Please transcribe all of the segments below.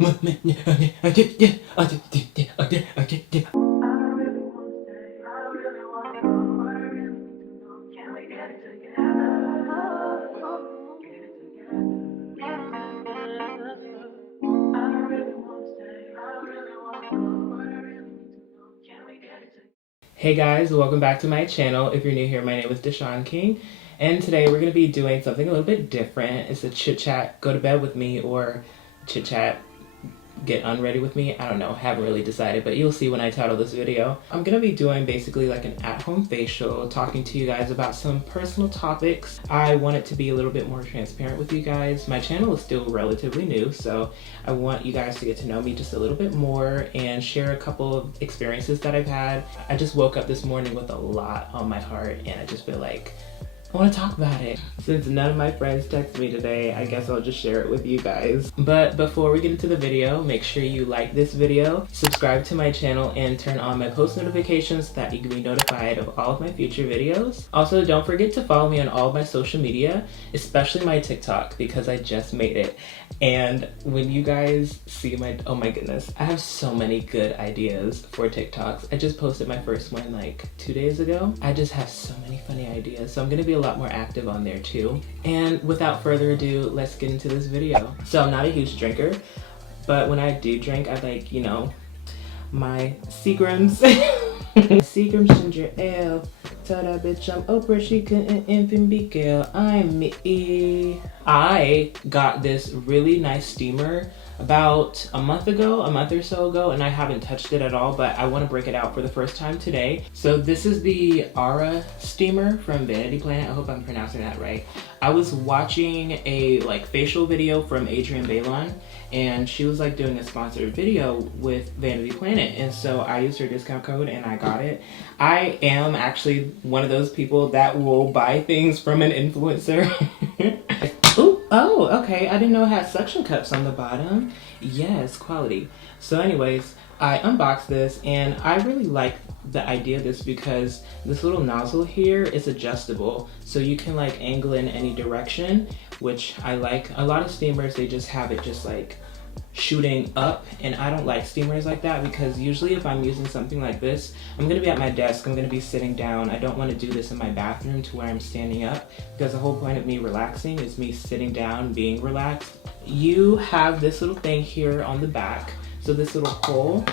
Hey guys, welcome back to my channel. If you're new here, my name is Dishon, and today we're going to be doing something a little bit different. It's a chit chat, go to bed with me, or chit chat, get unready with me. I don't know, haven't really decided, but you'll see when I title this video. I'm gonna be doing basically like an at-home facial, talking to you guys about some personal topics. I want it to be a little bit more transparent with you guys. My channel is still relatively new, so I want you guys to get to know me just a little bit more and share a couple of experiences that I've had. I just woke up this morning with a lot on my heart, and I just feel like I want to talk about it. Since none of my friends texted me today, I guess I'll just share it with you guys. But before we get into the video, make sure you like this video, subscribe to my channel, and turn on my post notifications so that you can be notified of all of my future videos. Also, don't forget to follow me on all of my social media, especially my TikTok, because I just made it. And when you guys see my, oh my goodness, I have so many good ideas for TikToks. I just posted my first one like 2 days ago. I just have so many funny ideas, so I'm gonna be a lot more active on there too. And without further ado, let's get into this video. So I'm not a huge drinker, but when I do drink, I like, you know, my Seagram's. Seagram's ginger ale. Tell that bitch I'm Oprah, she couldn't infant be girl. I'm me. I got this really nice steamer about a month or so ago, and I haven't touched it at all, but I want to break it out for the first time today. So this is the Aura steamer from Vanity Planet. I hope I'm pronouncing that right. I was watching a like facial video from Adrienne Bailon, and she was like doing a sponsored video with Vanity Planet, and so I used her discount code and I got it. I am actually one of those people that will buy things from an influencer. Ooh, oh, okay. I didn't know it had suction cups on the bottom. Yes, quality. So anyways, I unboxed this, and I really like the idea of this because this little nozzle here is adjustable, so you can like angle in any direction, which I like. A lot of steamers, they just have it just like shooting up, and I don't like steamers like that because usually if I'm using something like this, I'm gonna be at my desk, I'm gonna be sitting down. I don't want to do this in my bathroom to where I'm standing up, because the whole point of me relaxing is me sitting down, being relaxed. You have this little thing here on the back, so this little hole,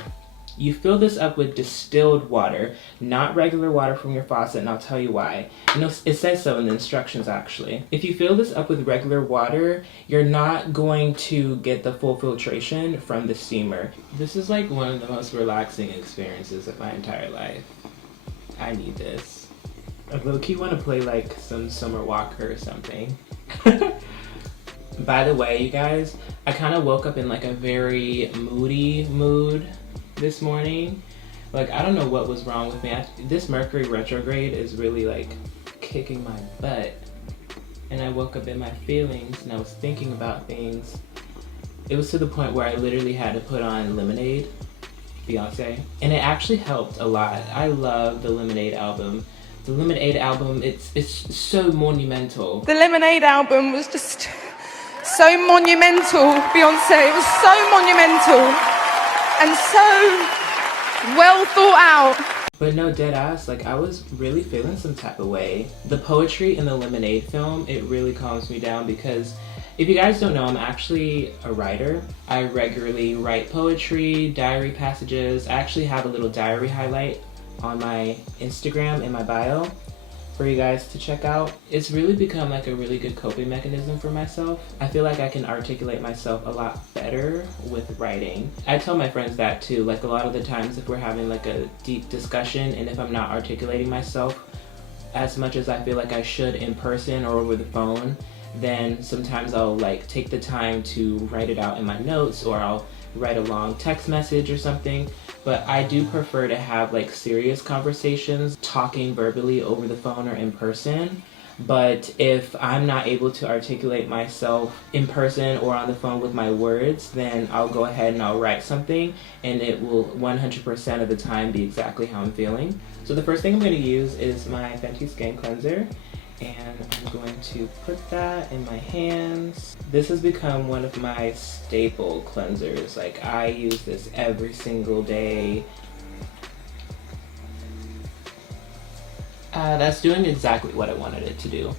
you fill this up with distilled water, not regular water from your faucet, and I'll tell you why. You know, it says so in the instructions actually. If you fill this up with regular water, you're not going to get the full filtration from the steamer. This is like one of the most relaxing experiences of my entire life. I need this. I low-key want to play like some Summer Walker or something. By the way, you guys, I kind of woke up in like a very moody mood this morning. Like, I don't know what was wrong with me. This Mercury retrograde is really like kicking my butt, and I woke up in my feelings and I was thinking about things. It was to the point where I literally had to put on Lemonade, Beyonce, and it actually helped a lot. I love the Lemonade album. The Lemonade album, it's so monumental. The Lemonade album was just so monumental, Beyonce. It was so monumental and so well thought out. But no, dead ass, like I was really feeling some type of way. The poetry in the Lemonade film, it really calms me down because if you guys don't know, I'm actually a writer. I regularly write poetry, diary passages. I actually have a little diary highlight on my Instagram in my bio for you guys to check out. It's really become like a really good coping mechanism for myself. I feel like I can articulate myself a lot better with writing. I tell my friends that too, like a lot of the times if we're having like a deep discussion and if I'm not articulating myself as much as I feel like I should in person or over the phone, then sometimes I'll like take the time to write it out in my notes, or I'll write a long text message or something. But I do prefer to have like serious conversations, talking verbally over the phone or in person. But if I'm not able to articulate myself in person or on the phone with my words, then I'll go ahead and I'll write something, and it will 100% of the time be exactly how I'm feeling. So the first thing I'm going to use is my Fenty Skin Cleanser. And I'm going to put that in my hands. This has become one of my staple cleansers. Like, I use this every single day. That's doing exactly what I wanted it to do.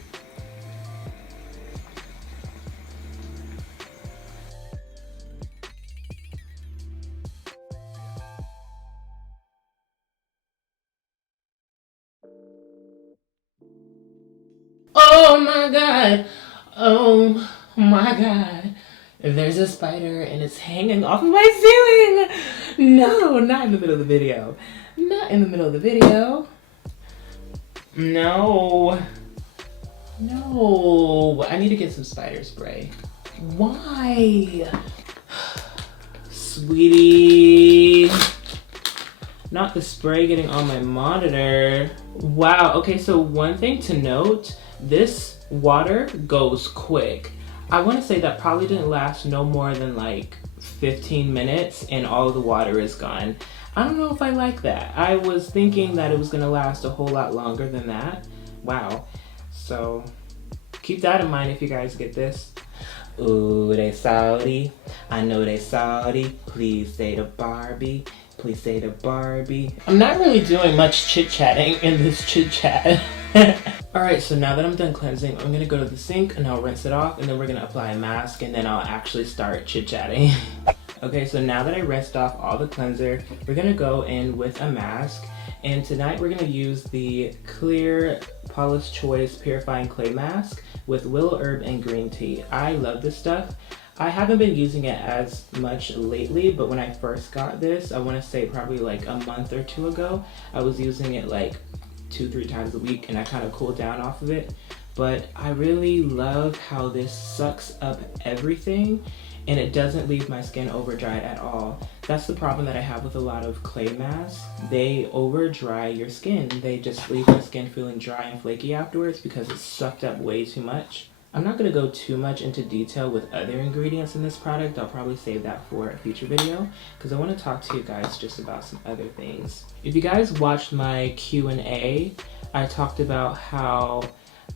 Oh my god! Oh my god! There's a spider and it's hanging off of my ceiling! No, not in the middle of the video. Not in the middle of the video. No. No. I need to get some spider spray. Why? Sweetie. Not the spray getting on my monitor. Wow, okay, so one thing to note, this water goes quick. I want to say that probably didn't last no more than like 15 minutes and all of the water is gone. I don't know if I like that. I was thinking that it was going to last a whole lot longer than that. Wow. So keep that in mind if you guys get this. Ooh, they salty. I know they salty. Please say to Barbie. Please say to Barbie. I'm not really doing much chit-chatting in this chit-chat. Alright, so now that I'm done cleansing, I'm gonna go to the sink and I'll rinse it off, and then we're gonna apply a mask, and then I'll actually start chit-chatting. Okay, so now that I rinsed off all the cleanser, we're gonna go in with a mask. And tonight we're gonna use the Clear Paula's Choice Purifying Clay Mask with willow herb and green tea. I love this stuff. I haven't been using it as much lately, but when I first got this, I want to say probably like a month or two ago, I was using it like 2-3 times a week, and I kind of cooled down off of it. But I really love how this sucks up everything and it doesn't leave my skin over dried at all. That's the problem that I have with a lot of clay masks. They over dry your skin. They just leave your skin feeling dry and flaky afterwards because it's sucked up way too much. I'm not going to go too much into detail with other ingredients in this product. I'll probably save that for a future video because I want to talk to you guys just about some other things. If you guys watched my Q&A, I talked about how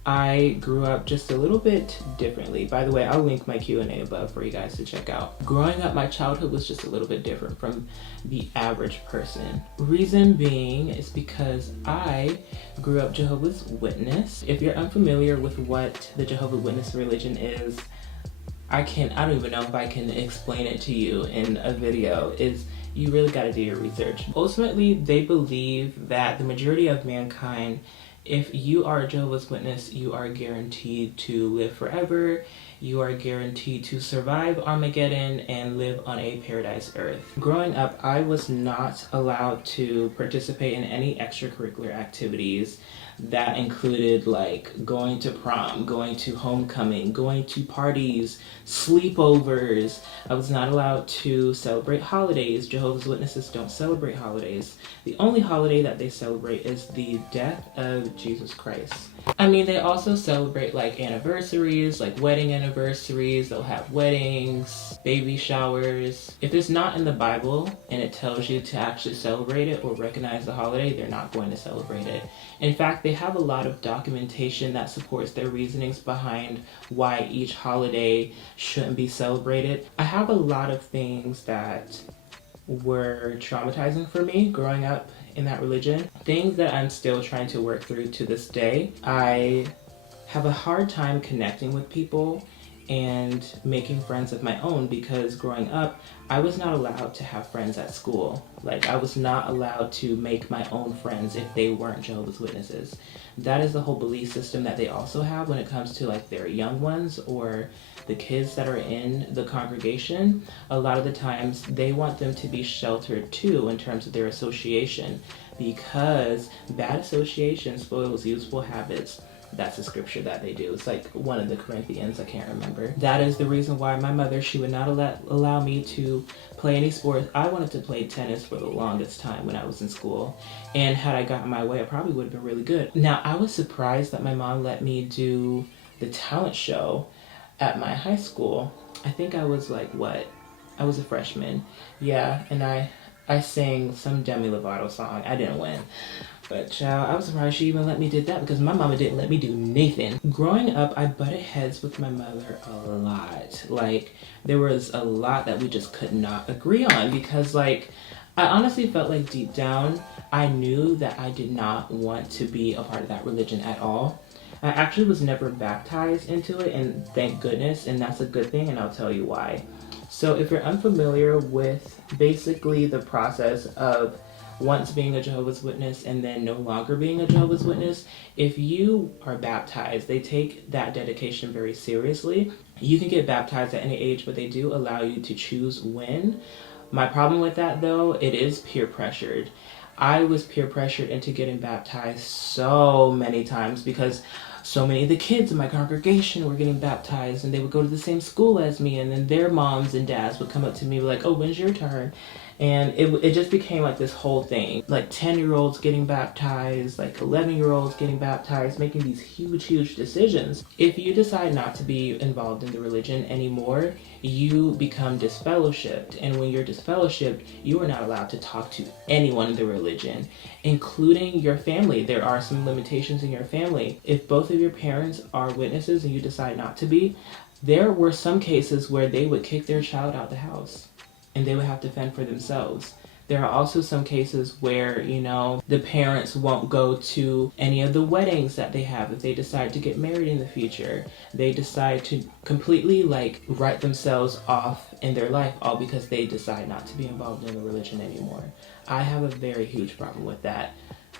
I grew up just a little bit differently. By the way, I'll link my Q&A above for you guys to check out. Growing up, my childhood was just a little bit different from the average person. Reason being is because I grew up Jehovah's Witness. If you're unfamiliar with what the Jehovah Witness religion is, I don't even know if I can explain it to you in a video. You really got to do your research. Ultimately, they believe that the majority of mankind, if you are a Jehovah's Witness, you are guaranteed to live forever. You are guaranteed to survive Armageddon and live on a paradise earth. Growing up, I was not allowed to participate in any extracurricular activities that included like going to prom, going to homecoming, going to parties, sleepovers. I was not allowed to celebrate holidays. Jehovah's Witnesses don't celebrate holidays. The only holiday that they celebrate is the death of Jesus Christ. I mean, they also celebrate like anniversaries, like wedding anniversaries. They'll have weddings, baby showers. If it's not in the Bible and it tells you to actually celebrate it or recognize the holiday, they're not going to celebrate it. In fact, they have a lot of documentation that supports their reasonings behind why each holiday shouldn't be celebrated. I have a lot of things that were traumatizing for me growing up in that religion. Things that I'm still trying to work through to this day. I have a hard time connecting with people and making friends of my own because growing up, I was not allowed to have friends at school. Like, I was not allowed to make my own friends if they weren't Jehovah's Witnesses. That is the whole belief system that they also have when it comes to like their young ones or the kids that are in the congregation. A lot of the times they want them to be sheltered too in terms of their association, because bad association spoils useful habits. That's a scripture that they do. It's like one of the Corinthians, I can't remember. That is the reason why my mother, she would not allow me to play any sports. I wanted to play tennis for the longest time when I was in school. And had I gotten my way, I probably would have been really good. Now, I was surprised that my mom let me do the talent show at my high school. I think I was like, what? I was a freshman. Yeah, and I I sang some Demi Lovato song. I didn't win. But child, I was surprised she even let me do that because my mama didn't let me do Nathan. Growing up, I butted heads with my mother a lot. Like, there was a lot that we just could not agree on because, like, I honestly felt like deep down, I knew that I did not want to be a part of that religion at all. I actually was never baptized into it, and thank goodness, and that's a good thing, and I'll tell you why. So if you're unfamiliar with basically the process of once being a Jehovah's Witness and then no longer being a Jehovah's Witness, if you are baptized, they take that dedication very seriously. You can get baptized at any age, but they do allow you to choose when. My problem with that, though, it is peer pressured. I was peer pressured into getting baptized so many times because so many of the kids in my congregation were getting baptized and they would go to the same school as me, and then their moms and dads would come up to me like, oh, when's your turn? And it just became like this whole thing, like 10-year-olds getting baptized, like 11-year-olds getting baptized, making these huge decisions. If you decide not to be involved in the religion anymore, you become disfellowshipped. And when you're disfellowshipped, you are not allowed to talk to anyone in the religion, including your family. There are some limitations in your family. If both of your parents are witnesses and you decide not to be, there were some cases where they would kick their child out the house and they would have to fend for themselves. There are also some cases where, you know, the parents won't go to any of the weddings that they have if they decide to get married in the future. They decide to completely like write themselves off in their life all because they decide not to be involved in the religion anymore. I have a very huge problem with that.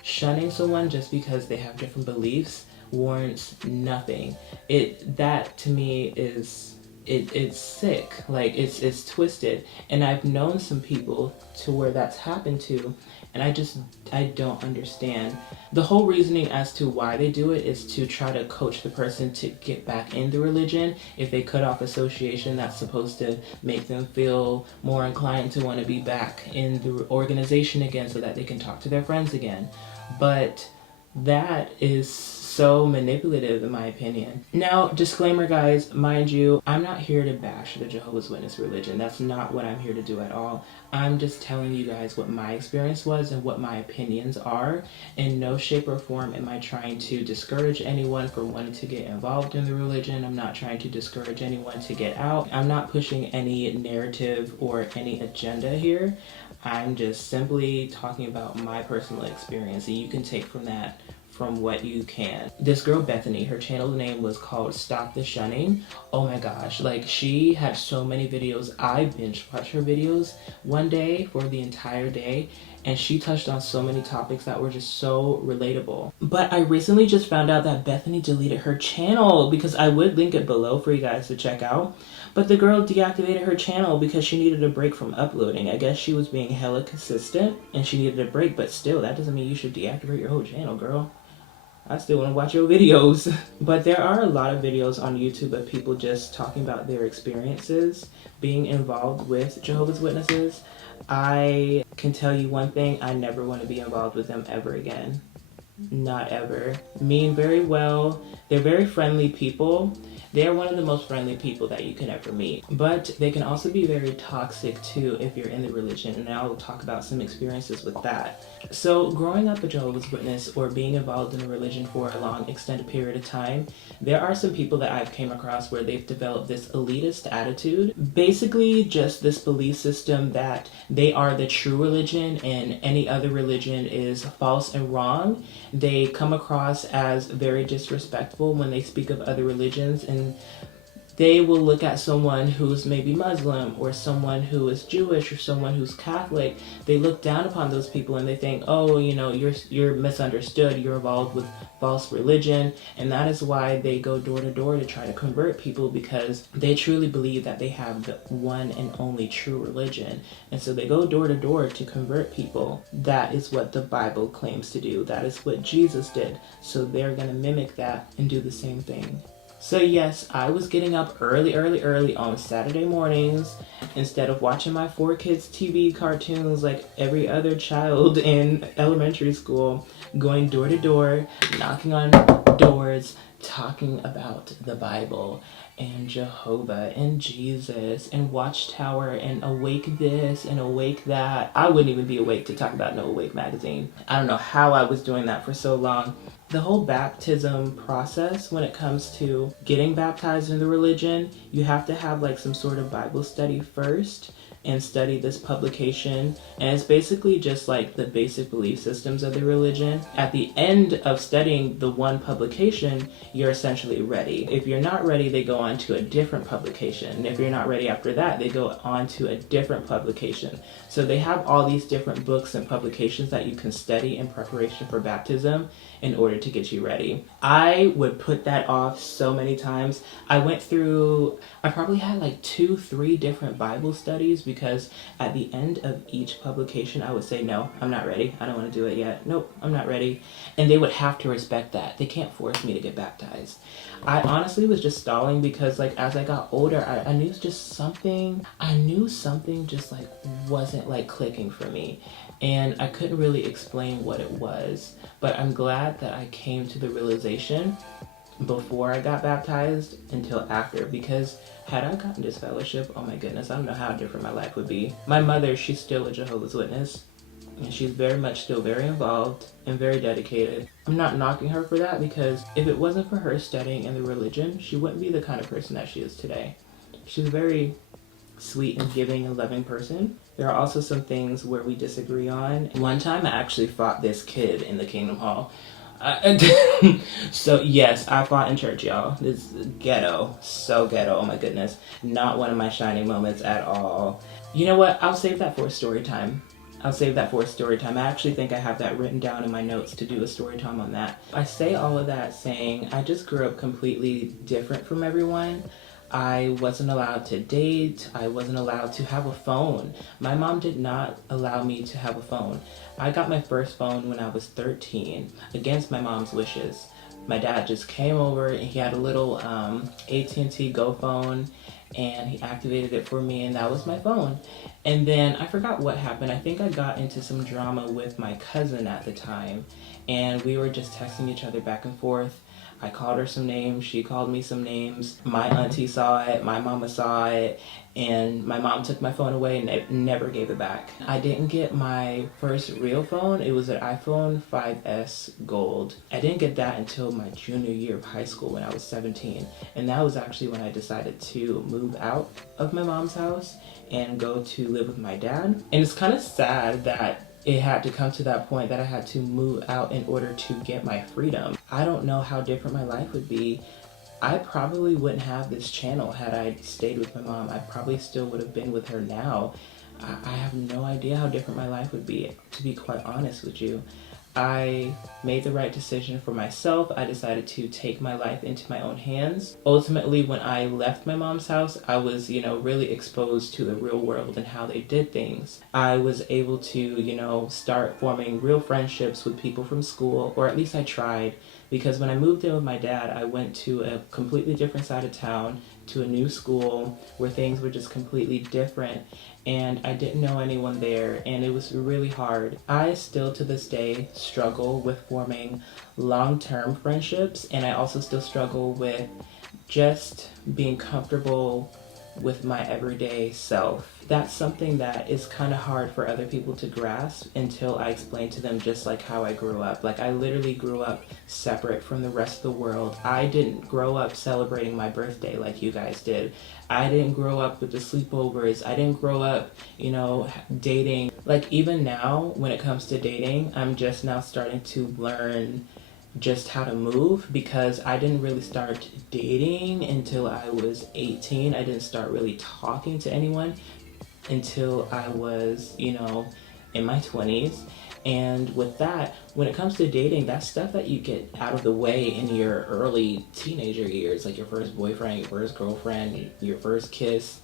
Shunning someone just because they have different beliefs warrants nothing. That to me is it's sick. Like it's twisted, and I've known some people to where that's happened to, and I don't understand. The whole reasoning as to why they do it is to try to coach the person to get back in the religion. If they cut off association, that's supposed to make them feel more inclined to want to be back in the organization again so that they can talk to their friends again. But that is so manipulative in my opinion. Now, disclaimer guys, mind you, I'm not here to bash the Jehovah's Witness religion. That's not what I'm here to do at all. I'm just telling you guys what my experience was and what my opinions are. In no shape or form am I trying to discourage anyone from wanting to get involved in the religion. I'm not trying to discourage anyone to get out. I'm not pushing any narrative or any agenda here. I'm just simply talking about my personal experience, and you can take from that from what you can. This girl Bethany, her channel name was called Stop the Shunning. Oh my gosh, like she had so many videos. I binge watched her videos one day for the entire day, and she touched on so many topics that were just so relatable. But I recently just found out that Bethany deleted her channel, because I would link it below for you guys to check out. But the girl deactivated her channel because she needed a break from uploading. I guess she was being hella consistent and she needed a break, but still, that doesn't mean you should deactivate your whole channel, girl. I still want to watch your videos. But there are a lot of videos on YouTube of people just talking about their experiences being involved with Jehovah's Witnesses. I can tell you one thing, I never want to be involved with them ever again. Not ever. Mean very well. They're very friendly people. They're one of the most friendly people that you can ever meet. But they can also be very toxic too if you're in the religion, and I'll talk about some experiences with that. So growing up a Jehovah's Witness or being involved in a religion for a long extended period of time, there are some people that I've came across where they've developed this elitist attitude. Basically just this belief system that they are the true religion and any other religion is false and wrong. They come across as very disrespectful when they speak of other religions, and they will look at someone who's maybe Muslim or someone who is Jewish or someone who's Catholic. They look down upon those people and they think, oh, you know, you're misunderstood, you're involved with false religion. And that is why they go door to door to try to convert people, because they truly believe that they have the one and only true religion. And so they go door to door to convert people. That is what the Bible claims to do. That is what Jesus did. So they're going to mimic that and do the same thing. So yes, I was getting up early on Saturday mornings instead of watching my 4Kids TV cartoons like every other child in elementary school, going door to door, knocking on doors, talking about the Bible and Jehovah and Jesus and Watchtower and Awake this and Awake that. I wouldn't even be awake to talk about No Awake magazine. I don't know how I was doing that for so long. The whole baptism process, when it comes to getting baptized in the religion, you have to have like some sort of Bible study first and study this publication, and it's basically just like the basic belief systems of the religion. At the end of studying the one publication, you're essentially ready. If you're not ready, they go on to a different publication, and if you're not ready after that, they go on to a different publication. So they have all these different books and publications that you can study in preparation for baptism in order to get you ready. I would put that off so many times. I probably had like 2-3 different Bible studies, because at the end of each publication I would say, no, I'm not ready. I don't want to do it yet. Nope, I'm not ready. And they would have to respect that. They can't force me to get baptized. I honestly was just stalling because like as I got older, I knew something just like wasn't like clicking for me. And I couldn't really explain what it was. But I'm glad that I came to the realization before I got baptized until after, because had I gotten this fellowship, oh my goodness, I don't know how different my life would be. My mother, she's still a Jehovah's Witness, and she's very much still very involved and very dedicated. I'm not knocking her for that, because if it wasn't for her studying in the religion, she wouldn't be the kind of person that she is today. She's a very sweet and giving and loving person. There are also some things where we disagree on. One time I actually fought this kid in the Kingdom Hall. So yes, I fought in church, y'all. This is ghetto, so ghetto, oh my goodness. Not one of my shining moments at all. You know what, I'll save that for a story time. I actually think I have that written down in my notes to do a story time on that. I say all of that saying I just grew up completely different from everyone. I wasn't allowed to date. I wasn't allowed to have a phone. My mom did not allow me to have a phone. I got my first phone when I was 13, against my mom's wishes. My dad just came over and he had a little AT&T Go phone, and he activated it for me, and that was my phone. And then I forgot what happened. I think I got into some drama with my cousin at the time, and we were just texting each other back and forth. I called her some names, she called me some names. My auntie saw it, my mama saw it, and my mom took my phone away and never gave it back. I didn't get my first real phone. It was an iPhone 5S Gold. I didn't get that until my junior year of high school when I was 17. And that was actually when I decided to move out of my mom's house and go to live with my dad. And it's kind of sad that it had to come to that point that I had to move out in order to get my freedom. I don't know how different my life would be. I probably wouldn't have this channel had I stayed with my mom. I probably still would have been with her now. I have no idea how different my life would be, to be quite honest with you. I made the right decision for myself. I decided to take my life into my own hands. Ultimately, when I left my mom's house, I was, really exposed to the real world and how they did things. I was able to, start forming real friendships with people from school, or at least I tried. Because when I moved in with my dad, I went to a completely different side of town, to a new school where things were just completely different, and I didn't know anyone there, and it was really hard. I still to this day struggle with forming long-term friendships, and I also still struggle with just being comfortable with my everyday self. That's something that is kind of hard for other people to grasp until I explain to them just like how I grew up. Like, I literally grew up separate from the rest of the world. I didn't grow up celebrating my birthday like you guys did. I didn't grow up with the sleepovers. I didn't grow up, dating. Like, even now, when it comes to dating, I'm just now starting to learn just how to move, because I didn't really start dating until I was 18. I didn't start really talking to anyone until I was, in my 20s. And with that, when it comes to dating, that's stuff that you get out of the way in your early teenager years, like your first boyfriend, your first girlfriend, your first kiss.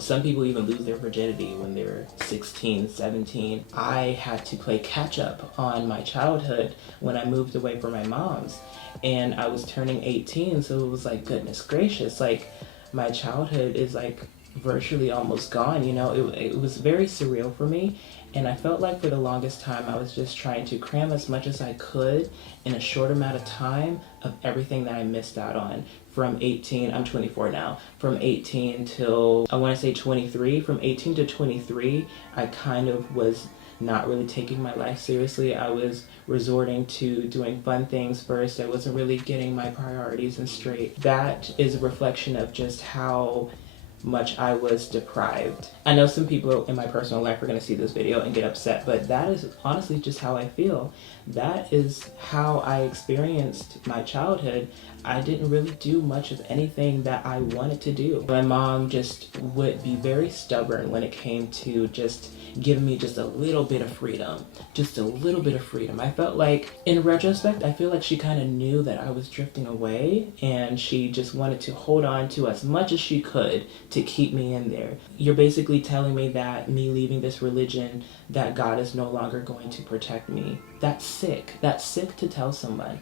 Some people even lose their virginity when they're 16, 17. I had to play catch up on my childhood when I moved away from my mom's. And I was turning 18, so it was like, goodness gracious, like, my childhood is like virtually almost gone. You know, it was very surreal for me. And I felt like for the longest time, I was just trying to cram as much as I could in a short amount of time of everything that I missed out on. From 18, I'm 24 now, from 18 till, I want to say 23, from 18 to 23, I kind of was not really taking my life seriously. I was resorting to doing fun things first. I wasn't really getting my priorities in straight. That is a reflection of just how much I was deprived. I know some people in my personal life are going to see this video and get upset, but that is honestly just how I feel. That is how I experienced my childhood. I didn't really do much of anything that I wanted to do. My mom just would be very stubborn when it came to just giving me just a little bit of freedom. Just a little bit of freedom. I felt like, in retrospect, I feel like she kind of knew that I was drifting away, and she just wanted to hold on to as much as she could to keep me in there. You're basically telling me that me leaving this religion, that God is no longer going to protect me. That's sick. That's sick to tell someone.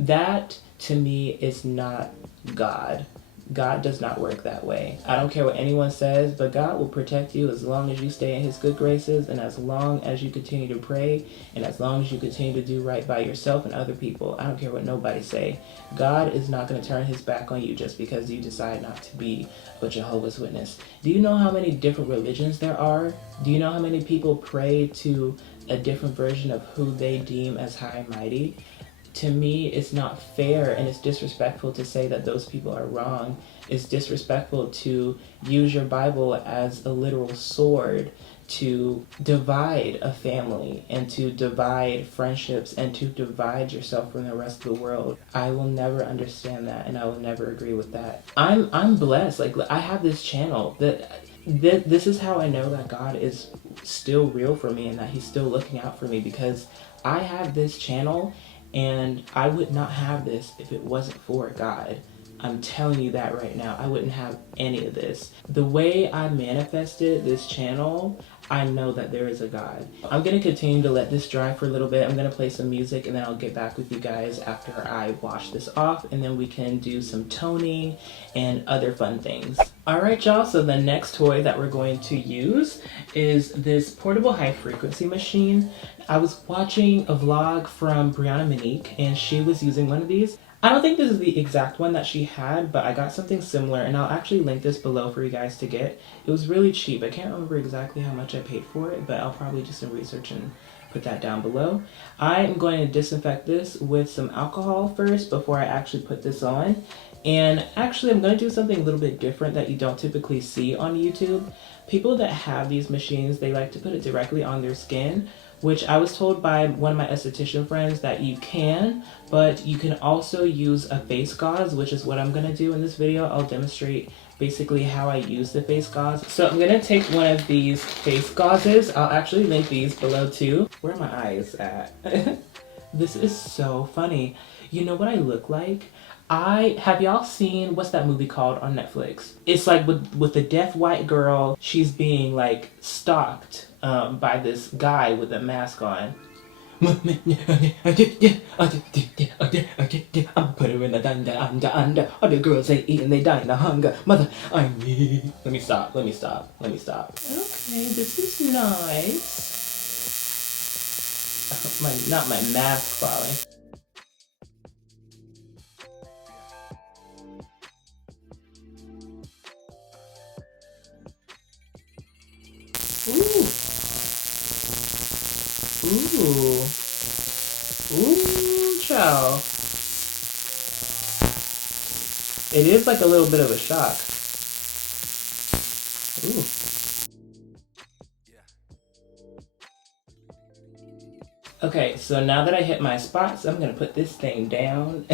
That to me is not God. God does not work that way. I don't care what anyone says, but God will protect you as long as you stay in his good graces, and as long as you continue to pray, and as long as you continue to do right by yourself and other people. I don't care what nobody say. God is not going to turn his back on you just because you decide not to be a Jehovah's Witness. Do you know how many different religions there are? Do you know how many people pray to a different version of who they deem as high and mighty? To me, it's not fair, and it's disrespectful to say that those people are wrong. It's disrespectful to use your Bible as a literal sword to divide a family and to divide friendships and to divide yourself from the rest of the world. I will never understand that, and I will never agree with that. I'm blessed. Like, I have this channel that this is how I know that God is still real for me and that he's still looking out for me, because I have this channel. And I would not have this if it wasn't for God. I'm telling you that right now. I wouldn't have any of this. The way I manifested this channel, I know that there is a God. I'm going to continue to let this dry for a little bit. I'm going to play some music, and then I'll get back with you guys after I wash this off, and then we can do some toning and other fun things. Alright y'all, so the next toy that we're going to use is this portable high frequency machine. I was watching a vlog from Brianna Monique, and she was using one of these. I don't think this is the exact one that she had, but I got something similar, and I'll actually link this below for you guys to get. It was really cheap. I can't remember exactly how much I paid for it, but I'll probably do some research and put that down below. I am going to disinfect this with some alcohol first before I actually put this on. And actually, I'm going to do something a little bit different that you don't typically see on YouTube. People that have these machines, they like to put it directly on their skin, which I was told by one of my esthetician friends that you can, but you can also use a face gauze, which is what I'm going to do in this video. I'll demonstrate basically how I use the face gauze. So I'm going to take one of these face gauzes. I'll actually link these below too. Where are my eyes at? This is so funny. You know what I look like? Have y'all seen, what's that movie called on Netflix? It's like with the deaf white girl, she's being like stalked by this guy with a mask on. I'm put her in the under. All the girls they eat and they die in the hunger. Mother, I need. Let me stop. Okay, this is nice. Not my mask falling. Ooh. Ooh, child. It is like a little bit of a shock. Ooh. Okay, so now that I hit my spots, I'm gonna put this thing down.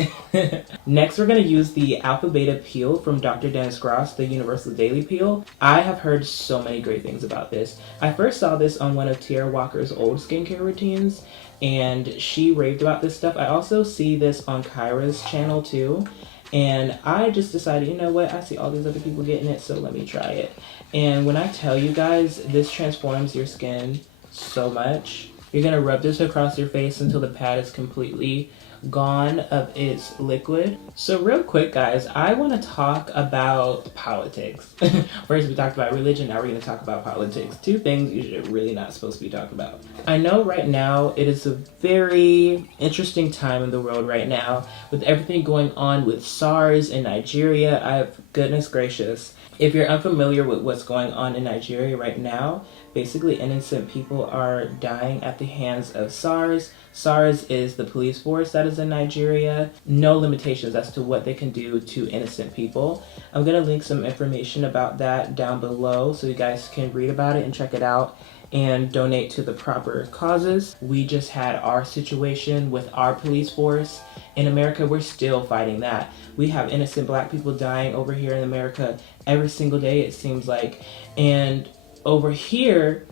Next, we're gonna use the Alpha Beta Peel from Dr. Dennis Gross, the Universal Daily Peel. I have heard so many great things about this. I first saw this on one of Tiara Walker's old skincare routines, and she raved about this stuff. I also see this on Kyra's channel too, and I just decided, you know what, I see all these other people getting it, so let me try it. And when I tell you guys, this transforms your skin so much. You're gonna rub this across your face until the pad is completely gone of its liquid. So real quick, guys, I want to talk about politics. First we talked about religion, now we're going to talk about politics. Two things you're really not supposed to be talking about. I know right now it is a very interesting time in the world right now with everything going on with SARS in Nigeria. Goodness gracious. If you're unfamiliar with what's going on in Nigeria right now, basically innocent people are dying at the hands of SARS. SARS is the police force that is in Nigeria. No limitations as to what they can do to innocent people. I'm going to link some information about that down below so you guys can read about it and check it out and donate to the proper causes. We just had our situation with our police force. In America, we're still fighting that. We have innocent black people dying over here in America every single day, it seems like. And over here,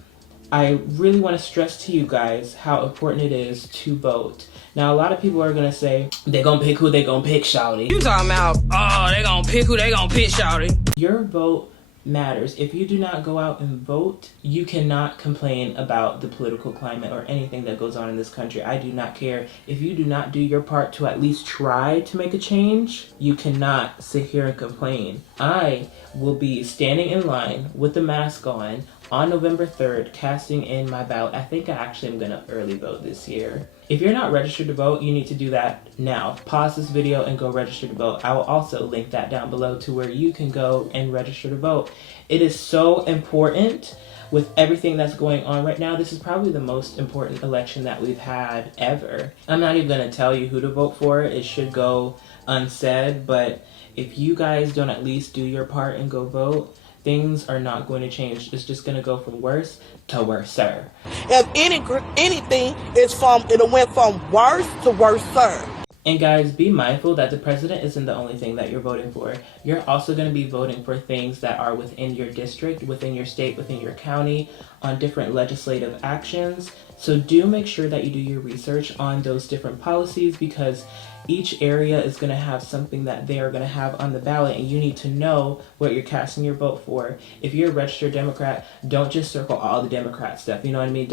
I really want to stress to you guys how important it is to vote. Now, a lot of people are going to say, they're going to pick who they're going to pick, shawty. You talking about, oh, they gonna pick who they gonna pick, shawty. Your vote matters. If you do not go out and vote, you cannot complain about the political climate or anything that goes on in this country. I do not care. If you do not do your part to at least try to make a change, you cannot sit here and complain. I will be standing in line with the mask on November 3rd, casting in my ballot. I think I actually am going to early vote this year. If you're not registered to vote, you need to do that now. Pause this video and go register to vote. I will also link that down below to where you can go and register to vote. It is so important with everything that's going on right now. This is probably the most important election that we've had ever. I'm not even going to tell you who to vote for. It should go unsaid, but if you guys don't at least do your part and go vote, things are not going to change. It's just going to go from worse to worser. If anything, it'll went from worse to worser. And guys, be mindful that the president isn't the only thing that you're voting for. You're also going to be voting for things that are within your district, within your state, within your county, on different legislative actions. So do make sure that you do your research on those different policies, because each area is going to have something that they are going to have on the ballot, and you need to know what you're casting your vote for. If you're a registered Democrat, don't just circle all the Democrat stuff. You know what I mean?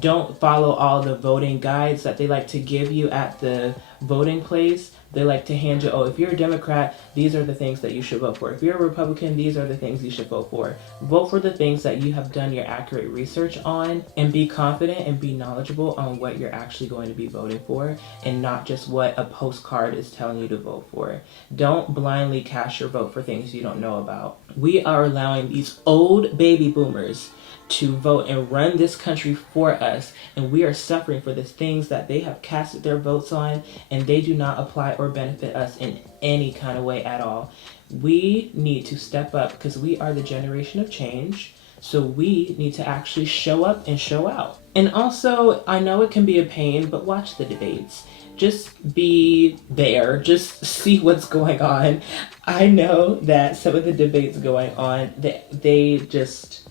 Don't follow all the voting guides that they like to give you at the voting place. They like to hand you, oh, if you're a Democrat, these are the things that you should vote for. If you're a Republican, these are the things you should vote for. Vote for the things that you have done your accurate research on, and be confident and be knowledgeable on what you're actually going to be voting for, and not just what a postcard is telling you to vote for. Don't blindly cast your vote for things you don't know about. We are allowing these old baby boomers to vote and run this country for us, and we are suffering for the things that they have casted their votes on, and they do not apply or benefit us in any kind of way at all. We need to step up because we are the generation of change, so we need to actually show up and show out. And also, I know it can be a pain, but watch the debates. Just be there, just see what's going on. I know that some of the debates going on, they just...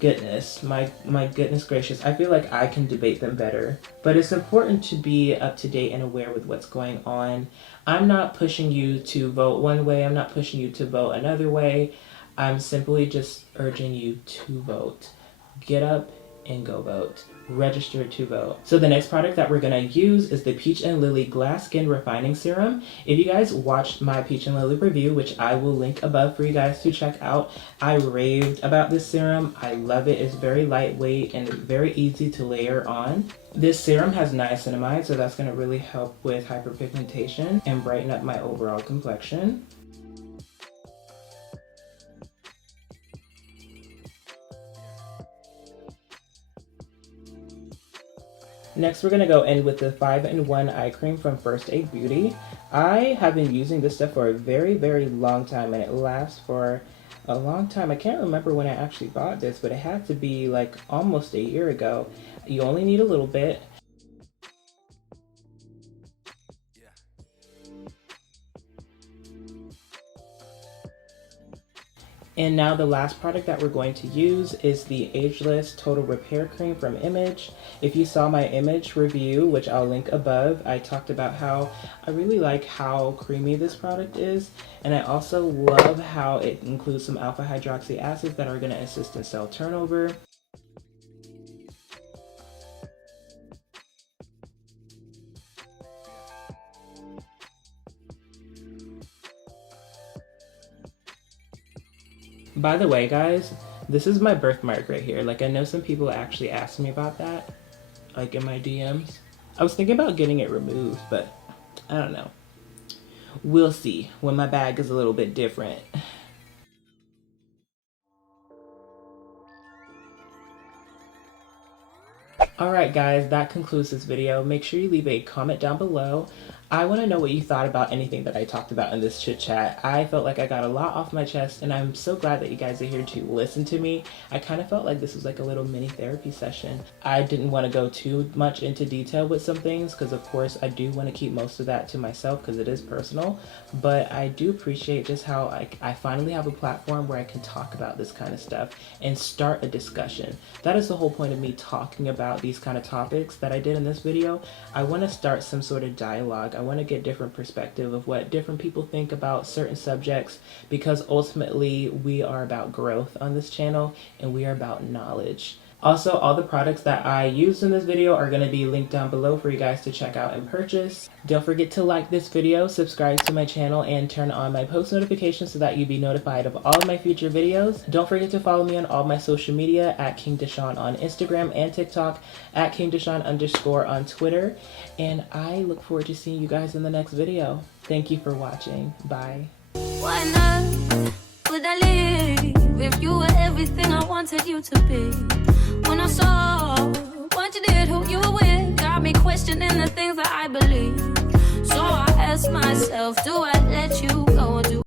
goodness, my goodness gracious, I feel like I can debate them better. But it's important to be up to date and aware with what's going on. I'm not pushing you to vote one way, I'm not pushing you to vote another way. I'm simply just urging you to vote. Get up and go vote. Register to vote. So the next product that we're going to use is the Peach and Lily Glass Skin Refining Serum. If you guys watched my Peach and Lily review, which I will link above for you guys to check out, I raved about this serum. I love it. It's very lightweight and very easy to layer on. This serum has niacinamide, so that's going to really help with hyperpigmentation and brighten up my overall complexion. Next, we're going to go in with the 5-in-1 eye cream from First Aid Beauty. I have been using this stuff for a very, very long time, and it lasts for a long time. I can't remember when I actually bought this, but it had to be like almost a year ago. You only need a little bit. And now the last product that we're going to use is the Ageless Total Repair Cream from Image. If you saw my Image review, which I'll link above, I talked about how I really like how creamy this product is. And I also love how it includes some alpha hydroxy acids that are going to assist in cell turnover. By the way, guys, this is my birthmark right here. Like, I know some people actually asked me about that, like in my DMs. I was thinking about getting it removed, but I don't know. We'll see when my bag is a little bit different. Alright guys, that concludes this video. Make sure you leave a comment down below. I want to know what you thought about anything that I talked about in this chit chat. I felt like I got a lot off my chest, and I'm so glad that you guys are here to listen to me. I kind of felt like this was like a little mini therapy session. I didn't want to go too much into detail with some things because of course I do want to keep most of that to myself because it is personal, but I do appreciate just how I finally have a platform where I can talk about this kind of stuff and start a discussion. That is the whole point of me talking about these kind of topics that I did in this video. I want to start some sort of dialogue. I want to get different perspective of what different people think about certain subjects, because ultimately we are about growth on this channel and we are about knowledge. Also, all the products that I used in this video are going to be linked down below for you guys to check out and purchase. Don't forget to like this video, subscribe to my channel, and turn on my post notifications so that you'll be notified of all of my future videos. Don't forget to follow me on all my social media at King Dishon on Instagram and TikTok, at King Dishon_ on Twitter, and I look forward to seeing you guys in the next video. Thank you for watching. Bye. Why not would I leave if you were everything I wanted you to be? When I saw what you did, who you were with, got me questioning the things that I believe. So I asked myself, do I let you